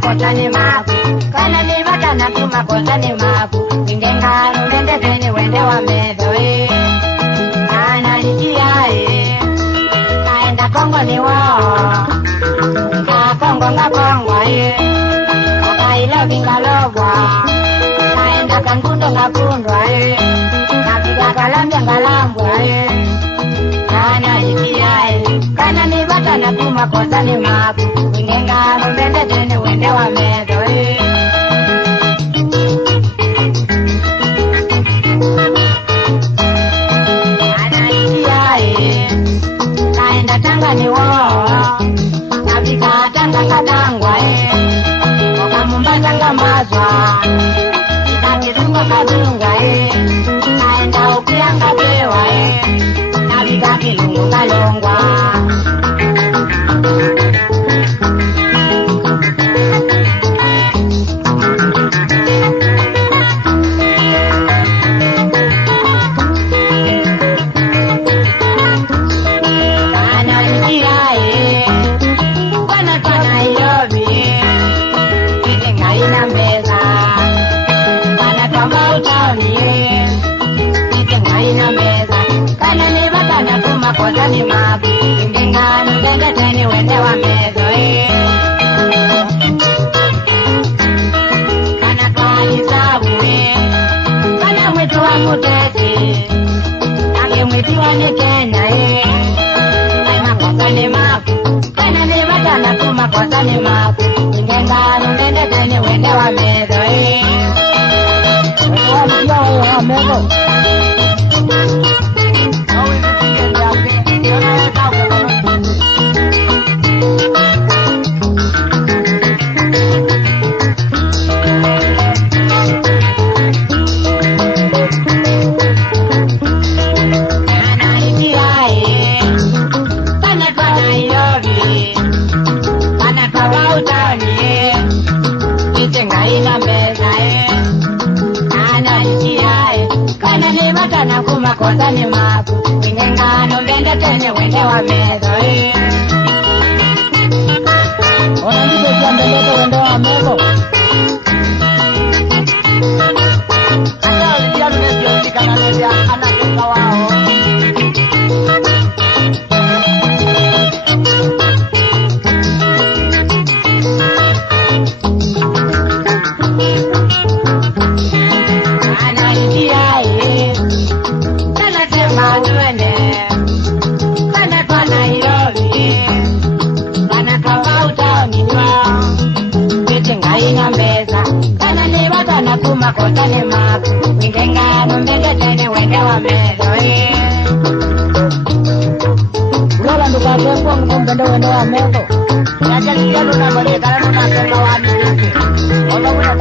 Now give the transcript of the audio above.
Kotani maku, kana ni batana kuma kotani maku, ingenga nende tene wende wa medo ana likia kaenda Kongo ni wao, ka Kongo nga Kongo okaila bingalogwa, kaenda Kangundo nga Kundwa kapiga Kalambia ngalambwa ana likia kana ni batana kuma kotani maku, ingenga nende tene wende wa medo kaenda Tanga ni wao, nafika Tanga katangwa okamumba Tanga mazwa itakizunga kadunga kaenda Ukianga pewa nafika Kilungu kalongwa kotani maku, ingenga nende tene wende wa medo kana twali sabu kana mwitu wa mutete tange mwitu wa ni Kenya kana kotani maku, kana ni batana kuma kotani maku, ingenga nende tene wende wa medo wa medo kotani maku, ingenga nende tene wende wa medo ona ndibe kiambelete wende wa medo ata ulidia nunezio kana nezia anakenga wao kotani maku, ingenga nende tene wende wa medo ulola nduka tengo ngumbende wende wa medo najali yalo na bale kana na kema wa nduke ona kuna